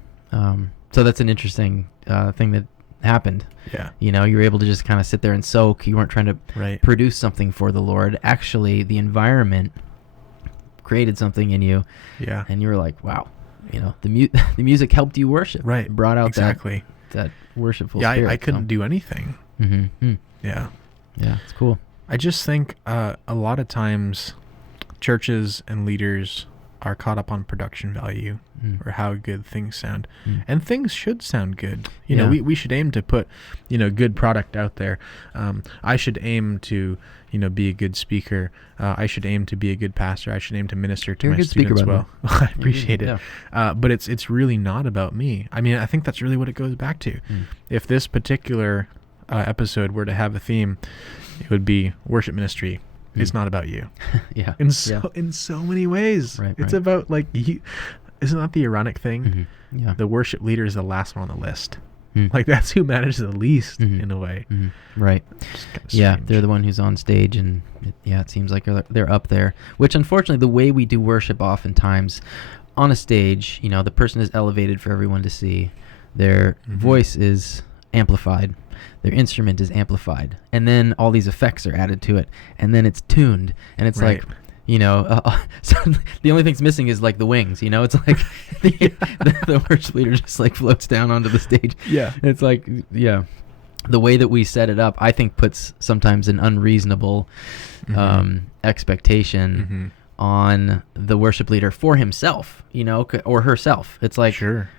that's an interesting thing that happened. Yeah. You were able to just kind of sit there and soak. You weren't trying to Right. produce something for the Lord. Actually, the environment created something in you, Yeah. and you were like, wow, the music helped you worship. Right. It brought out Exactly. that worshipful Yeah. spirit. I couldn't do anything. Yeah. Yeah, it's cool. I just think a lot of times churches and leaders are caught up on production value or how good things sound. And things should sound good. We should aim to put, good product out there. I should aim to, be a good speaker. I should aim to be a good pastor. I should aim to minister to You're a my good speaker, students by the well. I appreciate Yeah. it. But it's really not about me. I mean, I think that's really what it goes back to. If this particular episode were to have a theme, it would be worship ministry. It's not about you. Yeah. In so many ways. Right, It's right. about like you. Isn't that the ironic thing? Yeah. The worship leader is the last one on the list. Like that's who matters the least in a way. Right. Just kinda Yeah, strange. they're the one who's on stage, and it seems like they're up there. Which, unfortunately, the way we do worship oftentimes on a stage, the person is elevated for everyone to see. Their voice is amplified. Their instrument is amplified. And then all these effects are added to it. And then it's tuned. And it's Right. like, so the only thing's missing is like the wings, it's like the worship leader just like floats down onto the stage. Yeah. It's like, the way that we set it up, I think, puts sometimes an unreasonable expectation on the worship leader for himself, or herself. It's like, Sure.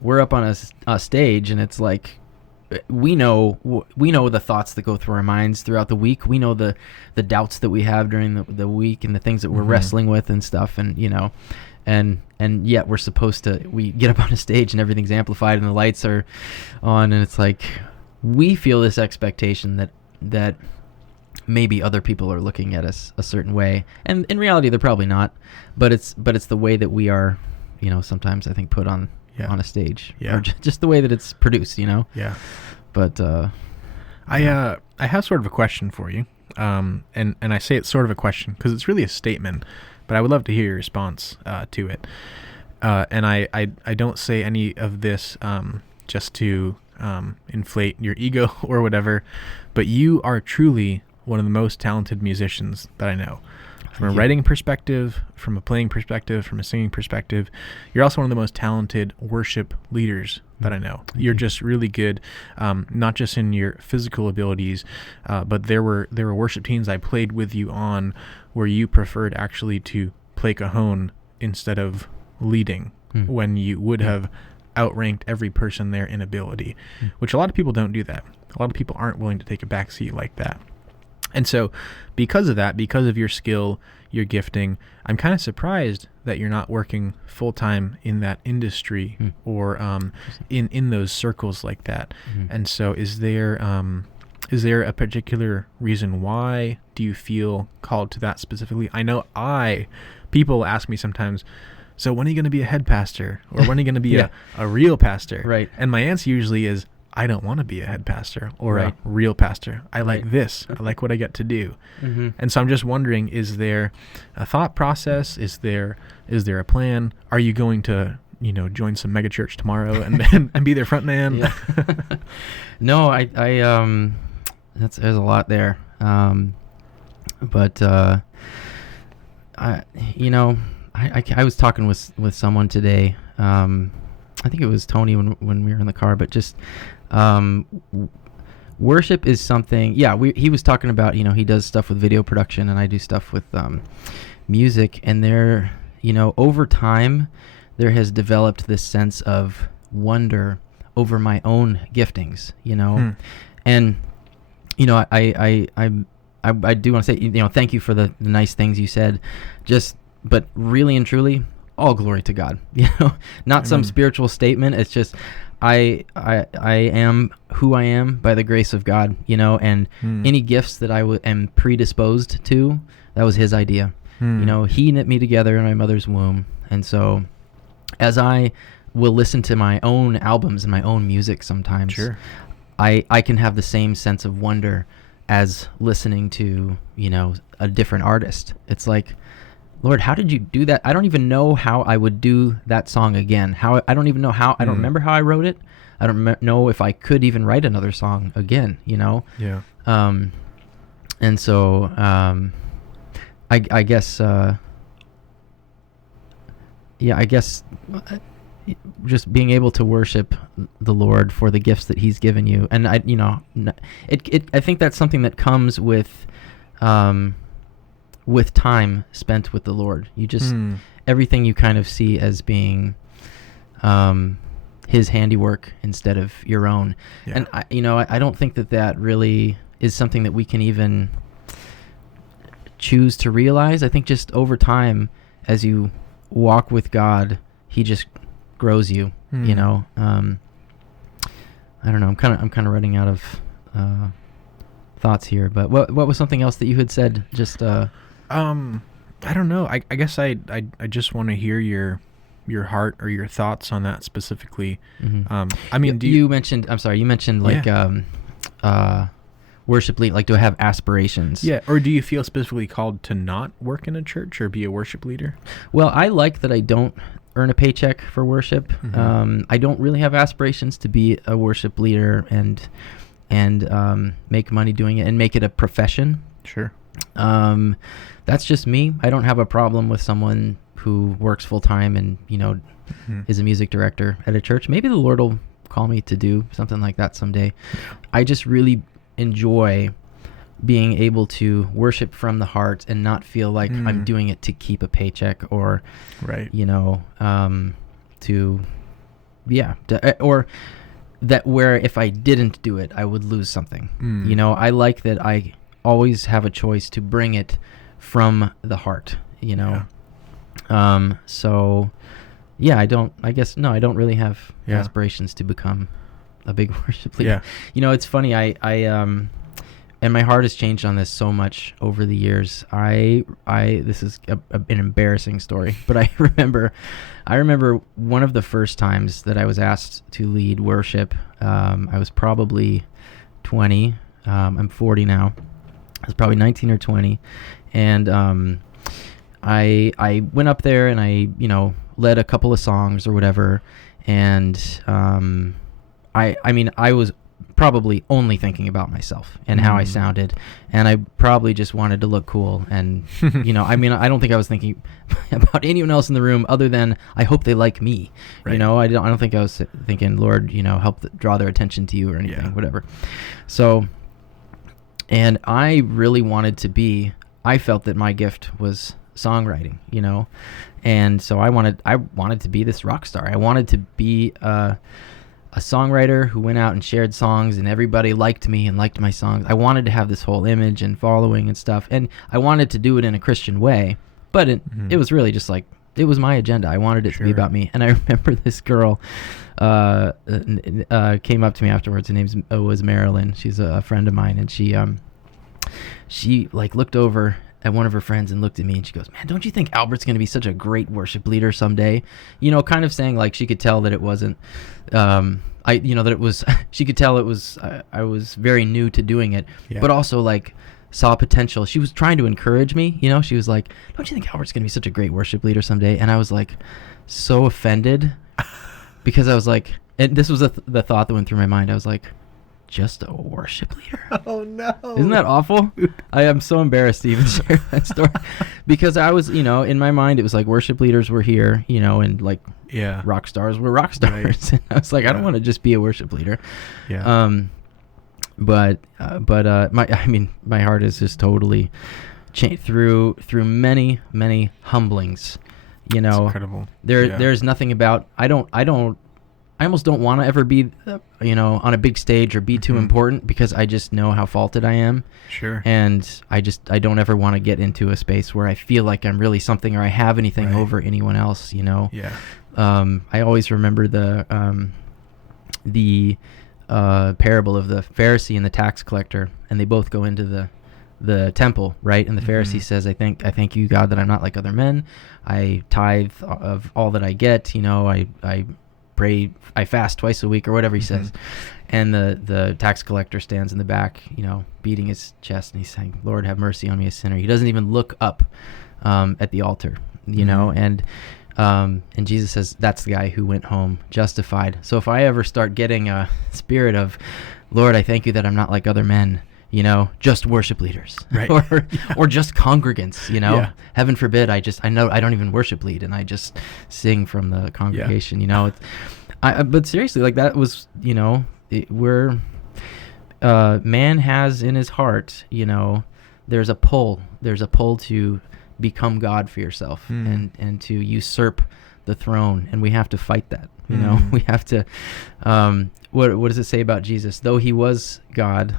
we're up on a stage and it's like, we know the thoughts that go through our minds throughout the week. We know the doubts that we have during the week and the things that we're wrestling with and stuff. And, and yet we're supposed to, we get up on a stage and everything's amplified and the lights are on. And it's like, we feel this expectation that maybe other people are looking at us a certain way. And in reality, they're probably not, but it's the way that we are, sometimes I think put on a stage, or just the way that it's produced, Yeah. But I have sort of a question for you, and I say it's sort of a question because it's really a statement, but I would love to hear your response to it. And I don't say any of this just to inflate your ego or whatever, but you are truly one of the most talented musicians that I know. From a writing perspective, from a playing perspective, from a singing perspective, you're also one of the most talented worship leaders that I know. You're just really good, not just in your physical abilities, but there were worship teams I played with you on where you preferred actually to play cajon instead of leading when you would have outranked every person there in ability, which a lot of people don't do that. A lot of people aren't willing to take a back seat like that. And so because of that, because of your skill, your gifting, I'm kind of surprised that you're not working full-time in that industry or in those circles like that. And so is there a particular reason why do you feel called to that specifically? I know people ask me sometimes, so when are you going to be a head pastor? Or when are you going to be a real pastor? Right. And my answer usually is, I don't want to be a head pastor or a real pastor. I like this. I like what I get to do. And so I'm just wondering, is there a thought process? Is there a plan? Are you going to, join some mega church tomorrow and be their front man? Yeah. No, I there's a lot there. But I was talking with someone today. I think it was Tony when we were in the car, but just worship is something. Yeah, he was talking about, he does stuff with video production, and I do stuff with music, and there, over time, there has developed this sense of wonder over my own giftings, and I do want to say, thank you for the nice things you said, but really and truly, all glory to God, not some spiritual statement. It's just, I am who I am by the grace of God, and any gifts that I am predisposed to, that was his idea. He knit me together in my mother's womb. And so as I will listen to my own albums and my own music sometimes, sure, I can have the same sense of wonder as listening to, a different artist. It's like, Lord, how did you do that? I don't even know how I would do that song again. I don't even know how. I don't remember how I wrote it. I don't know if I could even write another song again. Yeah. And so I guess. I guess just being able to worship the Lord for the gifts that He's given you, and I think that's something that comes with time spent with the Lord. You just everything you kind of see as being His handiwork instead of your own. And I don't think that really is something that we can even choose to realize. I think just over time, as you walk with God, He just grows you. I don't know. I'm kind of running out of thoughts here. But what was something else that you had said? Just I don't know. I guess I just want to hear your heart or your thoughts on that specifically. I mean, you mentioned, I'm sorry, you mentioned like worship lead, like, do I have aspirations? Yeah. Or do you feel specifically called to not work in a church or be a worship leader? Well, I like that I don't earn a paycheck for worship. I don't really have aspirations to be a worship leader and make money doing it and make it a profession. Sure. That's just me. I don't have a problem with someone who works full time and, is a music director at a church. Maybe the Lord will call me to do something like that someday. I just really enjoy being able to worship from the heart and not feel like I'm doing it to keep a paycheck or, or that where if I didn't do it, I would lose something. Mm. You know, I like that I always have a choice to bring it from the heart, you know. So yeah, I don't really have Yeah. aspirations to become a big worship leader. Yeah. You know, it's funny, I and my heart has changed on this so much over the years. This is an embarrassing story, but I remember one of the first times that I was asked to lead worship. I was probably 20. I'm 40 now. I was probably 19 or 20, and I went up there and I, you know, led a couple of songs or whatever, and I mean, I was probably only thinking about myself and how I sounded, and I probably just wanted to look cool, and you know, I mean, I don't think I was thinking about anyone else in the room other than I hope they like me. Right. You know, I don't think I was thinking, Lord, you know, help draw their attention to you or anything, whatever. So, and I really wanted to be. I felt that my gift was songwriting, you know, and so I wanted to be this rock star. I wanted to be a songwriter who went out and shared songs and everybody liked me and liked my songs. I wanted to have this whole image and following and stuff, and I wanted to do it in a Christian way, but it was really just like, it was my agenda. I wanted it to be about me. And I remember this girl came up to me afterwards. Her name was Marilyn. She's a friend of mine, and she like looked over at one of her friends and looked at me and she goes, "Man, don't you think Albert's going to be such a great worship leader someday?" You know, kind of saying like she could tell that it wasn't, she could tell it was, I was very new to doing it, but also like saw potential. She was trying to encourage me, you know, she was like, "Don't you think Albert's going to be such a great worship leader someday?" And I was like so offended because I was like, and this was the thought that went through my mind. I was like, just a worship leader? Oh no. Isn't that awful? I am so embarrassed to even share that story because I was, you know, in my mind, it was like worship leaders were here, you know, and like rock stars were rock stars. Right. And I was like, I don't want to just be a worship leader. Yeah. But my heart is just totally changed through many, many humblings, you know. That's incredible. There's nothing about, I almost don't want to ever be, you know, on a big stage or be too important because I just know how faulted I am. Sure. And I don't ever want to get into a space where I feel like I'm really something or I have anything over anyone else, you know. Yeah. I always remember the parable of the Pharisee and the tax collector, and they both go into the temple, right? And the Pharisee says, I thank you, God, that I'm not like other men. I tithe of all that I get, you know, I pray, I fast twice a week or whatever he says. And the tax collector stands in the back, you know, beating his chest, and he's saying, "Lord, have mercy on me, a sinner." He doesn't even look up at the altar, you know, and Jesus says that's the guy who went home justified. So if I ever start getting a spirit of, "Lord, I thank you that I'm not like other men," you know, just worship leaders, right? or just congregants, you know, Yeah. Heaven forbid. I know I don't even worship lead, and I just sing from the congregation, you know. But seriously, like that was, you know, man has in his heart, you know, there's a pull to become God for yourself and to usurp the throne, and we have to fight that, you know. We have to, what does it say about Jesus? Though he was God,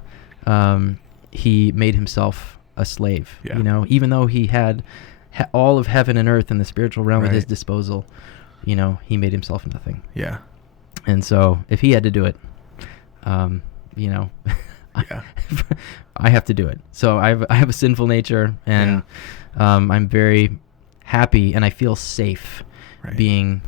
he made himself a slave, you know, even though he had all of heaven and earth and the spiritual realm at his disposal, you know, he made himself nothing. Yeah. And so if he had to do it, you know, I have to do it. So I have a sinful nature, and I'm very happy and I feel safe being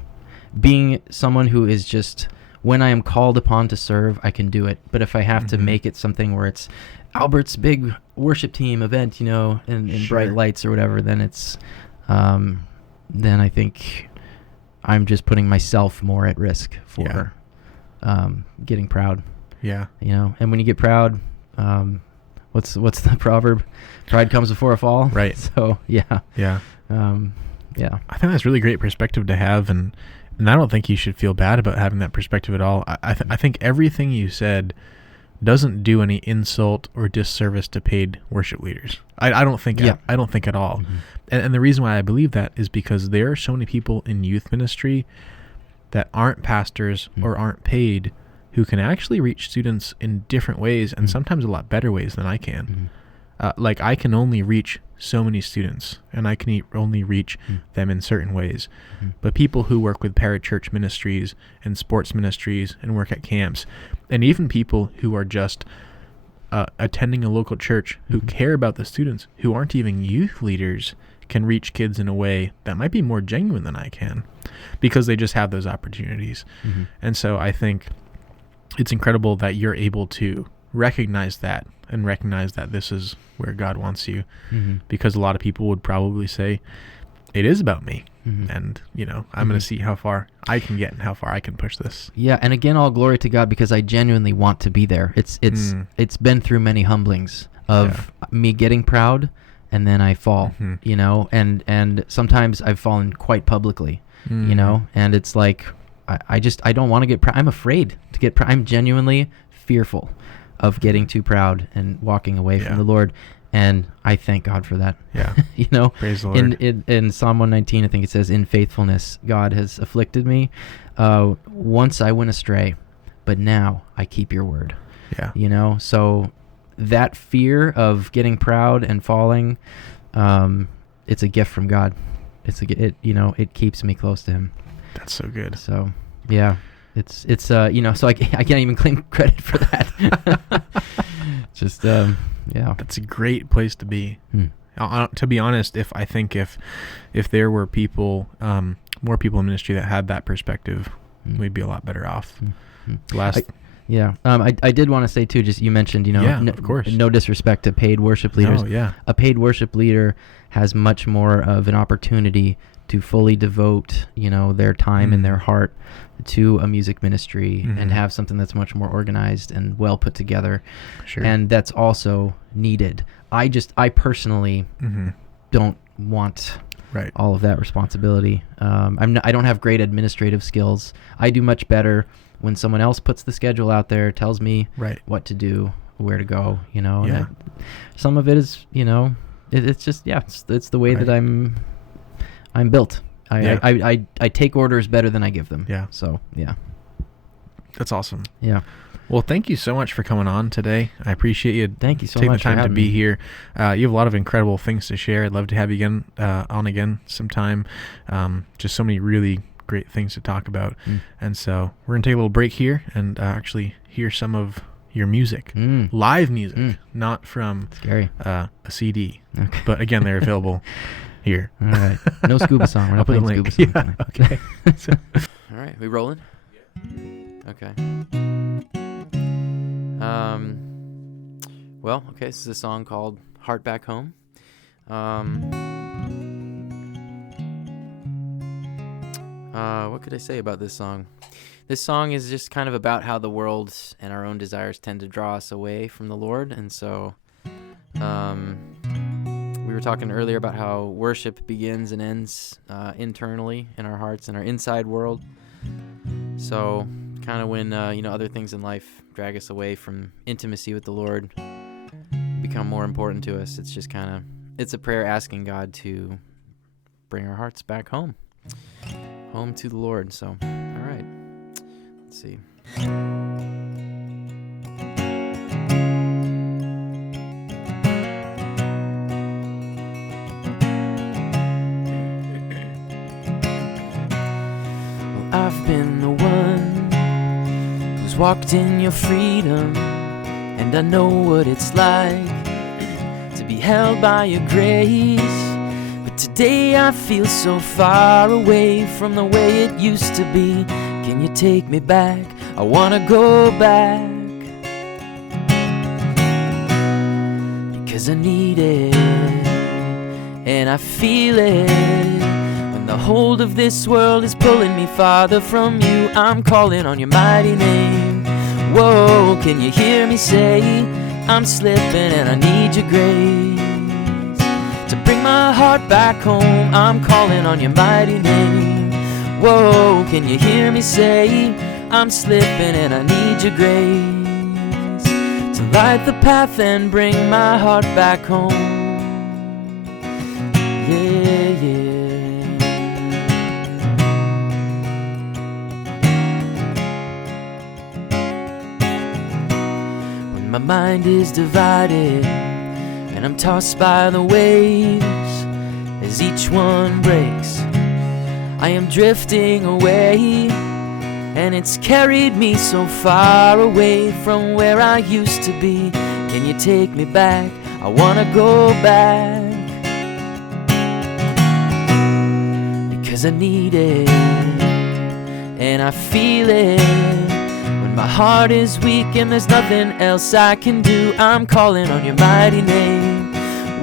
someone who is just, when I am called upon to serve, I can do it. But if I have to make it something where it's Albert's big worship team event, you know, and bright lights or whatever, then it's, then I think I'm just putting myself more at risk for getting proud. Yeah. You know, and when you get proud, what's the proverb? Pride comes before a fall. Right. So yeah. Yeah. Yeah. I think that's really great perspective to have, and I don't think you should feel bad about having that perspective at all. I think everything you said doesn't do any insult or disservice to paid worship leaders. I don't think I don't think at all. And the reason why I believe that is because there are so many people in youth ministry that aren't pastors or aren't paid who can actually reach students in different ways, and sometimes a lot better ways than I can. Like, I can only reach so many students, and I can only reach them in certain ways. But people who work with parachurch ministries and sports ministries and work at camps, and even people who are just attending a local church, who care about the students, who aren't even youth leaders, can reach kids in a way that might be more genuine than I can, because they just have those opportunities. And so I think it's incredible that you're able to recognize that, and recognize that this is where God wants you, because a lot of people would probably say it is about me, and I'm going to see how far I can get and how far I can push this. Yeah, and again, all glory to God, because I genuinely want to be there. It's been through many humblings of me getting proud, and then I fall, and sometimes I've fallen quite publicly, and it's like I don't want to get proud. I'm afraid to get proud. I'm genuinely fearful of getting too proud and walking away from the Lord. And I thank God for that. Yeah. Praise the Lord. In Psalm 119, I think it says, in faithfulness, God has afflicted me. Once I went astray, but now I keep your word. Yeah. So that fear of getting proud and falling, it's a gift from God. It keeps me close to him. That's so good. So, yeah. It's so I can't even claim credit for that. Just yeah, that's a great place to be. To be honest, if there were people, more people in ministry that had that perspective, we'd be a lot better off. I did want to say too, just you mentioned, of course, no disrespect to paid worship leaders. A paid worship leader has much more of an opportunity to fully devote, their time and their heart to a music ministry, and have something that's much more organized and well put together. Sure. And that's also needed. I personally don't want all of that responsibility. I don't have great administrative skills. I do much better when someone else puts the schedule out there, tells me what to do, where to go, and some of it is, it's just, it's the way that I'm built. I take orders better than I give them. Yeah. So, yeah. That's awesome. Yeah. Well, thank you so much for coming on today. I appreciate you. Thank you so taking much the time to be me. here. You have a lot of incredible things to share. I'd love to have you on again sometime. Just so many really great things to talk about. And so we're going to take a little break here and actually hear some of your music, live music, not from a CD. Okay. But again, they're available here. All right. No Scuba song. We're not playing Scuba song. Yeah, okay. All right. We rolling? Yeah. Okay. Well, okay. This is a song called Heart Back Home. What could I say about this song? This song is just kind of about how the world and our own desires tend to draw us away from the Lord. And so, we were talking earlier about how worship begins and ends internally in our hearts and our inside world. So kind of when, other things in life drag us away from intimacy with the Lord, become more important to us. It's just it's a prayer asking God to bring our hearts back home to the Lord. So, all right, let's see. I've been the one who's walked in your freedom, and I know what it's like to be held by your grace. But today I feel so far away from the way it used to be. Can you take me back? I wanna go back, because I need it, and I feel it. The hold of this world is pulling me farther from you. I'm calling on your mighty name. Whoa, can you hear me say, I'm slipping and I need your grace to bring my heart back home. I'm calling on your mighty name. Whoa, can you hear me say, I'm slipping and I need your grace to light the path and bring my heart back home. Yeah, yeah. my mind is divided, and I'm tossed by the waves as each one breaks. I am drifting away, and it's carried me so far away from where I used to be. Can you take me back? I wanna go back, because I need it, and I feel it. When my heart is weak and there's nothing else I can do, I'm calling on your mighty name.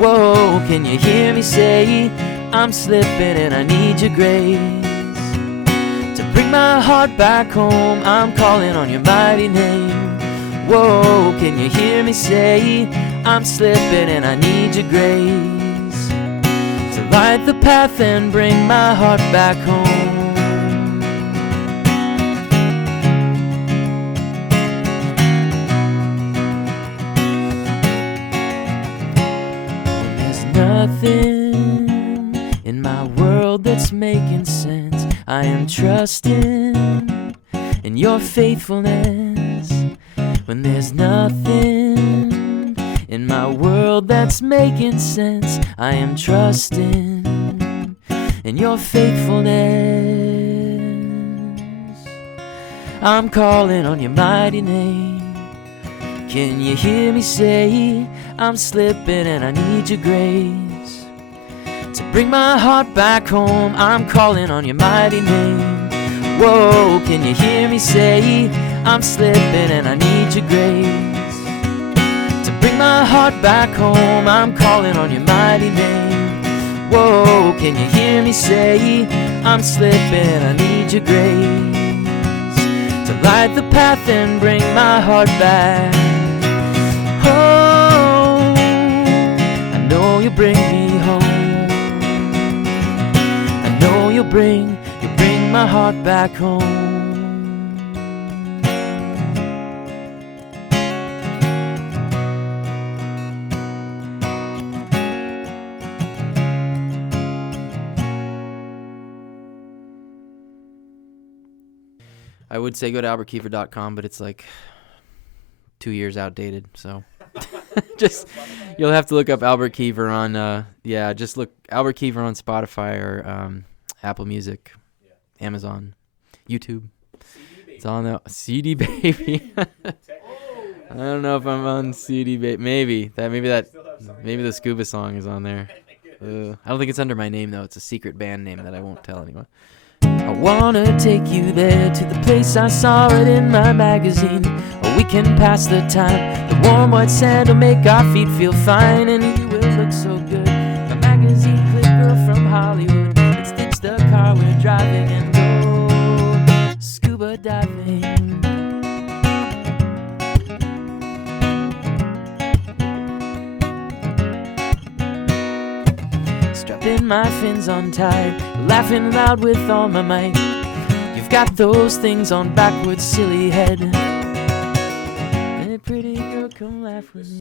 Whoa, can you hear me say, I'm slipping and I need your grace to bring my heart back home. I'm calling on your mighty name. Whoa, can you hear me say, I'm slipping and I need your grace to light the path and bring my heart back home. When there's nothing in my world that's making sense, I am trusting in your faithfulness. When there's nothing in my world that's making sense, I am trusting in your faithfulness. I'm calling on your mighty name. Can you hear me say, I'm slipping and I need your grace to bring my heart back home. I'm calling on your mighty name. Whoa, can you hear me say, I'm slipping and I need your grace to bring my heart back home. I'm calling on your mighty name. Whoa, can you hear me say, I'm slipping and I need your grace to light the path and bring my heart back. Oh, I know you bring me home. I know you'll bring my heart back home. I would say go to albertkiefer.com, but it's like 2 years outdated, so just you'll have to look up Albert Kiefer on just look Albert Kiefer on Spotify or Apple Music, Amazon, YouTube. It's on the CD Baby. I don't know if I'm on CD Baby. Maybe the Scuba song is on there. I don't think it's under my name though. It's a secret band name that I won't tell anyone. I wanna take you there to the place I saw it in my magazine, where we can pass the time. The warm white sand will make our feet feel fine, and you will look so good. A magazine clip girl from Hollywood. Let's ditch the car we're driving and go scuba diving. Strapping my fins on tight, laughing loud with all my might. You've got those things on backwards, silly head. Hey, pretty girl, come laugh with me.